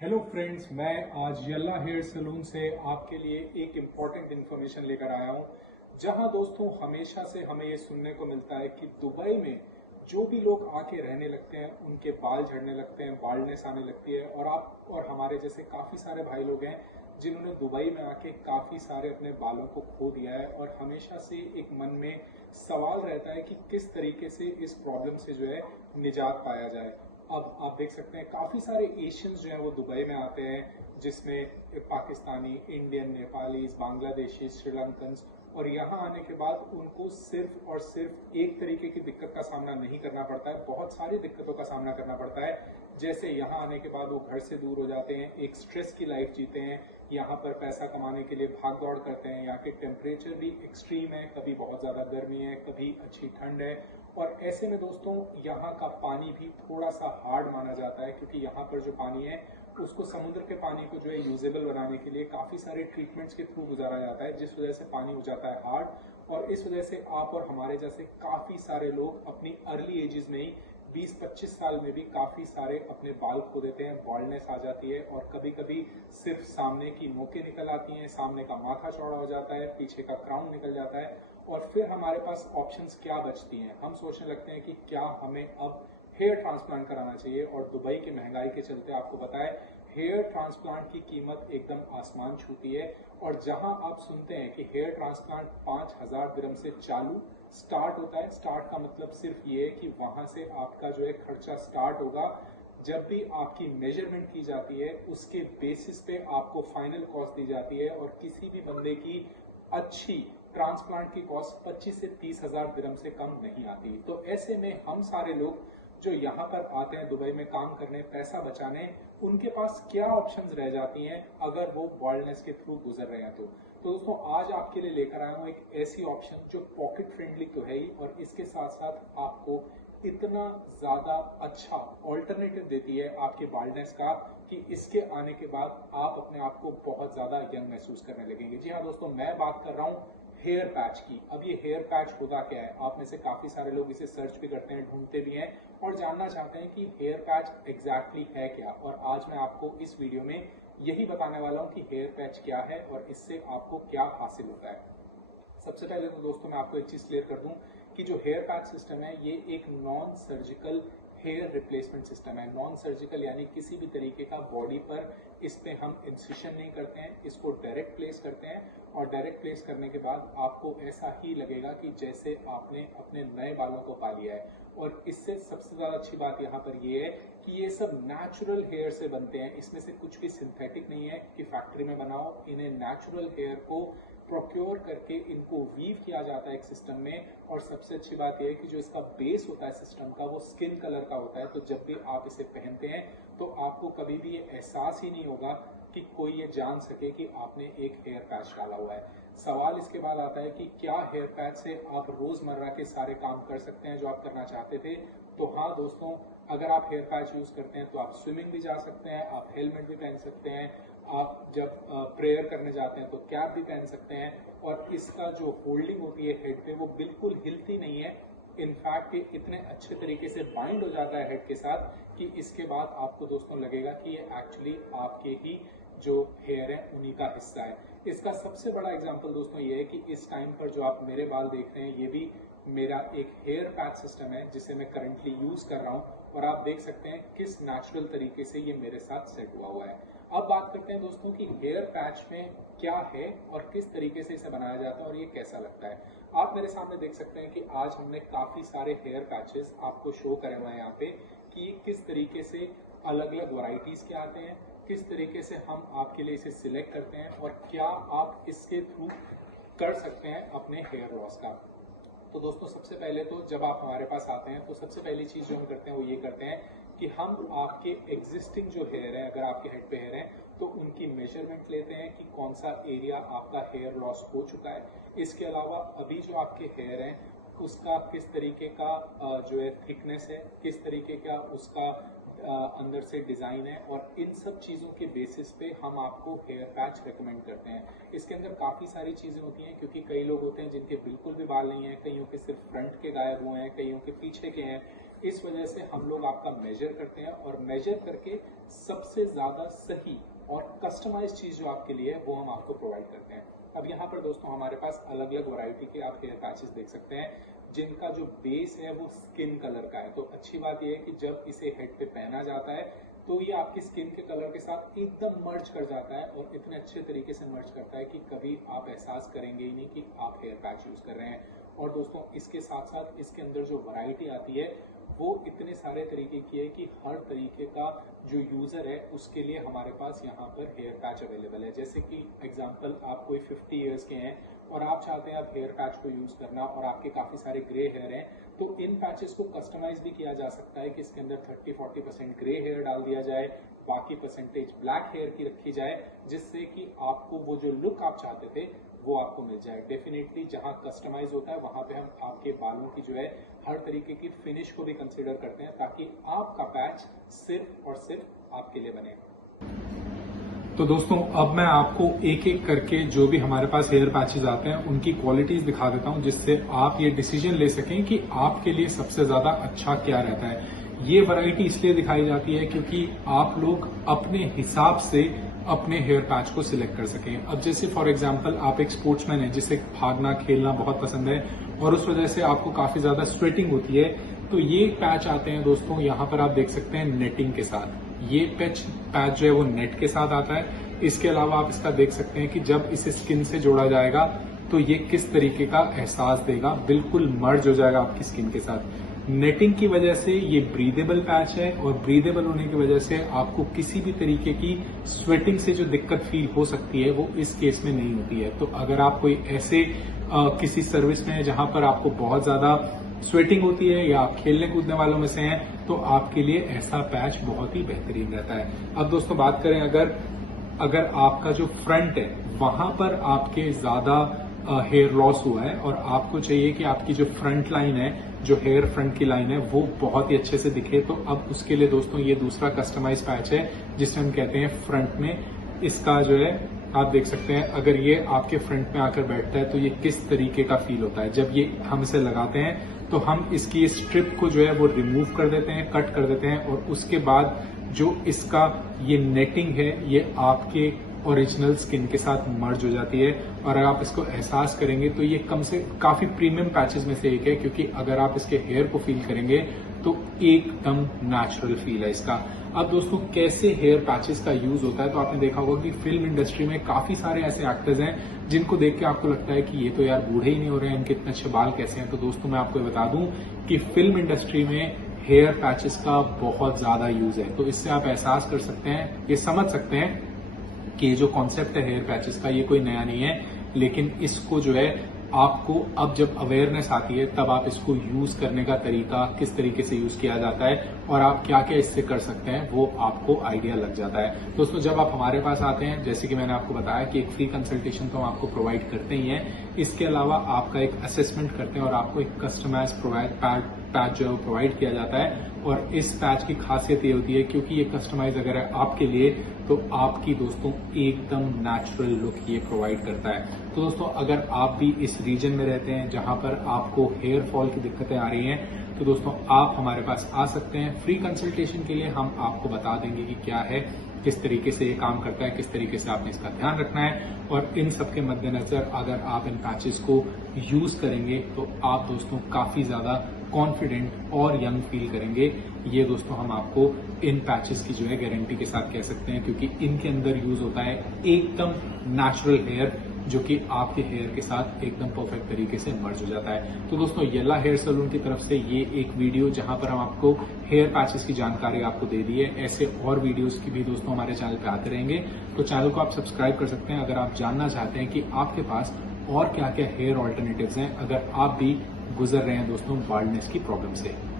Hello friends, मैं आज Yalla hair salon से आपके लिए एक इम्पॉर्टेंट इन्फॉर्मेशन लेकर आया हूं। जहां दोस्तों हमेशा से हमें ये सुनने को मिलता है कि दुबई में जो भी लोग आके रहने लगते हैं उनके बाल झड़ने लगते हैं, बाल्डनेस आने लगती है। और आप और हमारे जैसे काफी सारे भाई लोग हैं जिन्होंने दुबई में आके काफी सारे अपने बालों को खो दिया है। और हमेशा से एक मन में सवाल रहता है कि किस तरीके से इस प्रॉब्लम से जो है निजात पाया जाए। अब आप देख सकते हैं काफी सारे एशियंस जो हैं वो दुबई में आते हैं, जिसमें पाकिस्तानी, इंडियन, नेपाली, बांग्लादेशी, श्रीलंकन। और यहाँ आने के बाद उनको सिर्फ और सिर्फ एक तरीके की दिक्कत का सामना नहीं करना पड़ता है, बहुत सारी दिक्कतों का सामना करना पड़ता है। जैसे यहाँ आने के बाद वो घर से दूर हो जाते हैं, एक स्ट्रेस की लाइफ जीते हैं, यहाँ पर पैसा कमाने के लिए भाग दौड़ करते हैं। यहाँ के टेम्परेचर भी एक्सट्रीम है, कभी बहुत ज्यादा गर्मी है, कभी अच्छी ठंड है। और ऐसे में दोस्तों यहाँ का पानी भी थोड़ा सा हार्ड माना जाता है, क्योंकि यहाँ पर जो पानी है उसको समुद्र के पानी को जो है यूजेबल बनाने के लिए काफी सारे ट्रीटमेंट्स के थ्रू गुजारा जाता है, जिस वजह से पानी हो जाता है हार्ड। और इस वजह से आप और हमारे जैसे काफी सारे लोग अपनी अर्ली एजेस में ही 20-25 साल में भी काफी सारे अपने बाल खो देते हैं, बॉल्डनेस आ जाती है। और कभी कभी सिर्फ सामने की नोकें निकल आती हैं, सामने का माथा चौड़ा हो जाता है, पीछे का क्राउन निकल जाता है। और फिर हमारे पास ऑप्शंस क्या बचती हैं, हम सोचने लगते हैं कि क्या हमें अब हेयर ट्रांसप्लांट कराना चाहिए। और दुबई की महंगाई के चलते आपको पता है हेयर ट्रांसप्लांट की कीमत एकदम आसमान छूती है। और जहां आप सुनते हैं कि हेयर ट्रांसप्लांट 5,000 दिरहम से चालू स्टार्ट होता है, स्टार्ट का मतलब सिर्फ ये है कि वहां से आपका जो है खर्चा स्टार्ट होगा। जब भी आपकी मेजरमेंट की जाती है उसके बेसिस पे आपको फाइनल कॉस्ट दी जाती है। और किसी भी बंदे की अच्छी ट्रांसप्लांट की कॉस्ट 25 से 30,000 दिरहम से कम नहीं आती। तो ऐसे में हम सारे लोग जो यहाँ पर आते हैं दुबई में काम करने, पैसा बचाने, उनके पास क्या ऑप्शंस रह जाती हैं अगर वो बॉल्डनेस के थ्रू गुजर रहे हैं। तो दोस्तों आज आपके लिए लेकर आया हूँ एक ऐसी ऑप्शन जो पॉकेट फ्रेंडली तो है ही, और इसके साथ साथ आपको इतना ज्यादा अच्छा ऑल्टरनेटिव देती है आपके बाल्डनेस का कि इसके आने के बाद आप अपने आप को बहुत ज्यादा यंग महसूस करने लगेंगे। जी हाँ दोस्तों, मैं बात कर रहा हूँ हेयर पैच की। अब ये हेयर पैच होता क्या है, आप में से काफी सारे लोग इसे सर्च भी करते हैं, ढूंढते भी हैं और जानना चाहते हैं कि हेयर पैच एग्जैक्टली है क्या। और आज मैं आपको इस वीडियो में यही बताने वाला हूं कि हेयर पैच क्या है और इससे आपको क्या हासिल होता है। सबसे पहले तो दोस्तों मैं आपको एक चीज क्लियर कर दूं कि जो हेयर पैच सिस्टम है ये एक non surgical hair replacement system है। नॉन सर्जिकल यानी किसी भी तरीके का बॉडी पर इस पे हम इंसिशन नहीं करते हैं, इसको डायरेक्ट प्लेस करते हैं। और डायरेक्ट प्लेस करने के बाद आपको ऐसा ही लगेगा कि जैसे आपने अपने नए बालों को पा लिया है। और इससे सबसे ज्यादा अच्छी बात यहाँ पर ये है कि ये सब नेचुरल हेयर से बनते हैं, इसमें से कुछ भी सिंथेटिक नहीं है कि फैक्ट्री में बनाओ। इन्हें नेचुरल हेयर को प्रोक्योर करके इनको वीव किया जाता है एक सिस्टम में। और सबसे अच्छी बात यह है कि जो इसका बेस होता है सिस्टम का वो स्किन कलर का होता है। तो जब भी आप इसे पहनते हैं तो आपको कभी भी ये एहसास ही नहीं होगा कि कोई ये जान सके कि आपने एक हेयर पैच डाला हुआ है। सवाल इसके बाद आता है कि क्या हेयर पैच से आप रोजमर्रा के सारे काम कर सकते हैं जो आप करना चाहते थे। तो हाँ दोस्तों, अगर आप हेयर पैच यूज करते हैं तो आप स्विमिंग भी जा सकते हैं, आप हेलमेट भी पहन सकते हैं, आप जब प्रेयर करने जाते हैं तो कैप भी पहन सकते हैं। और इसका जो होल्डिंग होती है हेड पे वो बिल्कुल हिलती नहीं है। इनफैक्ट ये इतने अच्छे तरीके से बाइंड हो जाता है हेड के साथ कि इसके बाद आपको दोस्तों लगेगा कि ये एक्चुअली आपके ही जो हेयर है उन्हीं का हिस्सा है। इसका सबसे बड़ा एग्जांपल दोस्तों ये है कि इस टाइम पर जो आप मेरे बाल देख रहे हैं ये भी मेरा एक हेयर पैच सिस्टम है जिसे मैं करंटली यूज कर रहा हूं। और आप देख सकते हैं किस नेचुरल तरीके से ये मेरे साथ सेट हुआ है। अब बात करते हैं दोस्तों कि हेयर पैच में क्या है और किस तरीके से इसे बनाया जाता है और ये कैसा लगता है। आप मेरे सामने देख सकते हैं कि आज हमने काफी सारे हेयर पैचेस आपको शो करे हुए हैं यहाँ पे कि किस तरीके से अलग अलग वैरायटीज के आते हैं, किस तरीके से हम आपके लिए इसे सिलेक्ट करते हैं और क्या आप इसके थ्रू कर सकते हैं अपने हेयर लॉस का। तो दोस्तों सबसे पहले तो जब आप हमारे पास आते हैं तो सबसे पहली चीज जो हम करते हैं वो ये करते हैं कि हम आपके एग्जिस्टिंग जो हेयर है, अगर आपके हेड पे हेयर है तो उनकी मेजरमेंट लेते हैं कि कौन सा एरिया आपका हेयर लॉस हो चुका है। इसके अलावा अभी जो आपके हेयर है उसका किस तरीके का जो है थिकनेस है, किस तरीके का उसका अंदर से डिजाइन है। और इन सब चीजों के बेसिस पे हम आपको हेयर पैच रेकमेंड करते हैं। इसके अंदर काफी सारी चीजें होती हैं क्योंकि कई लोग होते हैं जिनके बिल्कुल भी बाल नहीं है, कईयों के सिर्फ फ्रंट के गायब हुए हैं, कईयों के पीछे के हैं। इस वजह से हम लोग आपका मेजर करते हैं और मेजर करके सबसे ज्यादा सही और कस्टमाइज चीज जो आपके लिए है वो हम आपको प्रोवाइड करते हैं। अब यहाँ पर दोस्तों हमारे पास अलग अलग वैरायटी के आप हेयर पैचेस देख सकते हैं, जिनका जो बेस है वो स्किन कलर का है। तो अच्छी बात यह है कि जब इसे हेड पे पहना जाता है तो ये आपकी स्किन के कलर के साथ एकदम मर्ज कर जाता है, और इतने अच्छे तरीके से मर्ज करता है कि कभी आप एहसास करेंगे ही नहीं कि आप हेयर पैच यूज कर रहे हैं। और दोस्तों इसके साथ साथ इसके अंदर जो वैरायटी आती है वो इतने सारे तरीके की है कि हर तरीके का जो यूजर है उसके लिए हमारे पास यहाँ पर हेयर पैच अवेलेबल है। जैसे कि एग्जांपल, आप कोई 50 इयर्स के हैं और आप चाहते हैं आप हेयर पैच को यूज करना और आपके काफी सारे ग्रे हेयर हैं, तो इन पैचेस को कस्टमाइज भी किया जा सकता है कि इसके अंदर 30-40% ग्रे हेयर डाल दिया जाए, बाकी परसेंटेज ब्लैक हेयर की रखी जाए, जिससे कि आपको वो जो लुक आप चाहते थे वो आपको मिल जाए। डेफिनेटली जहां कस्टमाइज होता है वहां पे हम आपके बालों की जो है हर तरीके की फिनिश को भी कंसीडर करते हैं, ताकि आपका पैच सिर्फ और सिर्फ आपके लिए बने। तो दोस्तों अब मैं आपको एक एक करके जो भी हमारे पास हेयर पैचेस आते हैं उनकी क्वालिटीज दिखा देता हूं, जिससे आप ये डिसीजन ले सकें कि आपके लिए सबसे ज्यादा अच्छा क्या रहता है। ये वैरायटी इसलिए दिखाई जाती है क्योंकि आप लोग अपने हिसाब से अपने हेयर पैच को सिलेक्ट कर सकें। अब जैसे फॉर एग्जांपल आप एक स्पोर्ट्समैन है जिसे भागना खेलना बहुत पसंद है और उस वजह से आपको काफी ज्यादा स्वेटिंग होती है, तो ये पैच आते हैं दोस्तों, यहाँ पर आप देख सकते हैं नेटिंग के साथ। ये पैच जो है वो नेट के साथ आता है। इसके अलावा आप इसका देख सकते हैं कि जब इसे स्किन से जोड़ा जाएगा तो ये किस तरीके का एहसास देगा, बिल्कुल मर्ज हो जाएगा आपकी स्किन के साथ। नेटिंग की वजह से ये ब्रीदेबल पैच है, और ब्रीदेबल होने की वजह से आपको किसी भी तरीके की स्वेटिंग से जो दिक्कत फील हो सकती है वो इस केस में नहीं होती है। तो अगर आप कोई ऐसे किसी सर्विस में है जहां पर आपको बहुत ज्यादा स्वेटिंग होती है या आप खेलने कूदने वालों में से हैं, तो आपके लिए ऐसा पैच बहुत ही बेहतरीन रहता है। अब दोस्तों बात करें अगर आपका जो फ्रंट है वहां पर आपके ज्यादा हेयर लॉस हुआ है और आपको चाहिए कि आपकी जो फ्रंट लाइन है, जो हेयर फ्रंट की लाइन है वो बहुत ही अच्छे से दिखे, तो अब उसके लिए दोस्तों ये दूसरा कस्टमाइज पैच है जिसे हम कहते हैं फ्रंट में। इसका जो है आप देख सकते हैं, अगर ये आपके फ्रंट में आकर बैठता है तो ये किस तरीके का फील होता है। जब ये हम इसे लगाते हैं तो हम इसकी स्ट्रिप को जो है वो रिमूव कर देते हैं, कट कर देते हैं, और उसके बाद जो इसका ये नेटिंग है ये आपके ओरिजिनल स्किन के साथ मर्ज हो जाती है। और अगर आप इसको एहसास करेंगे तो ये काफी प्रीमियम पैचेस में से एक है, क्योंकि अगर आप इसके हेयर को फील करेंगे तो एकदम नेचुरल फील है इसका। अब दोस्तों कैसे हेयर पैचेस का यूज होता है, तो आपने देखा होगा कि फिल्म इंडस्ट्री में काफी सारे ऐसे एक्टर्स हैं जिनको देख के आपको लगता है कि ये तो यार बूढ़े ही नहीं हो रहे हैं, इनके इतने अच्छे बाल कैसे हैं। तो दोस्तों मैं आपको बता दूं कि फिल्म इंडस्ट्री में हेयर पैचेस का बहुत ज्यादा यूज है। तो इससे आप एहसास कर सकते हैं, ये समझ सकते हैं कि ये जो कॉन्सेप्ट है हेयर पैचेस का ये कोई नया नहीं है, लेकिन इसको जो है आपको अब जब अवेयरनेस आती है तब आप इसको यूज करने का तरीका, किस तरीके से यूज किया जाता है और आप क्या क्या इससे कर सकते हैं वो आपको आइडिया लग जाता है। दोस्तों जब आप हमारे पास आते हैं, जैसे कि मैंने आपको बताया कि एक फ्री कंसल्टेशन तो हम आपको प्रोवाइड करते ही हैं, इसके अलावा आपका एक असेसमेंट करते हैं और आपको एक कस्टमाइज पैच जो है प्रोवाइड किया जाता है। और इस पैच की खासियत ये होती है क्योंकि ये कस्टमाइज अगर है आपके लिए तो आपकी दोस्तों एकदम नेचुरल लुक ये प्रोवाइड करता है। तो दोस्तों अगर आप भी इस रीजन में रहते हैं जहां पर आपको हेयर फॉल की दिक्कतें आ रही हैं, तो दोस्तों आप हमारे पास आ सकते हैं। फ्री कंसल्टेशन के लिए हम आपको बता देंगे कि क्या है, किस तरीके से ये काम करता है, किस तरीके से आपने इसका ध्यान रखना है, और इन सब के मद्देनजर अगर आप इन पैचेस को यूज करेंगे तो आप दोस्तों काफी ज्यादा कॉन्फिडेंट और यंग फील करेंगे। ये दोस्तों हम आपको इन पैचेस की जो है गारंटी के साथ कह सकते हैं, क्योंकि इनके अंदर यूज होता है एकदम नेचुरल हेयर जो कि आपके हेयर के साथ एकदम परफेक्ट तरीके से मर्ज हो जाता है। तो दोस्तों येला हेयर सैलून की तरफ से ये एक वीडियो जहां पर हम आपको हेयर पैचेस की जानकारी आपको दे दी है, ऐसे और वीडियोस की भी दोस्तों हमारे चैनल पे आते रहेंगे। तो चैनल को आप सब्सक्राइब कर सकते हैं अगर आप जानना चाहते हैं कि आपके पास और क्या क्या हेयर ऑल्टरनेटिव्स हैं, अगर आप भी गुजर रहे हैं दोस्तों बाल्डनेस की प्रॉब्लम से।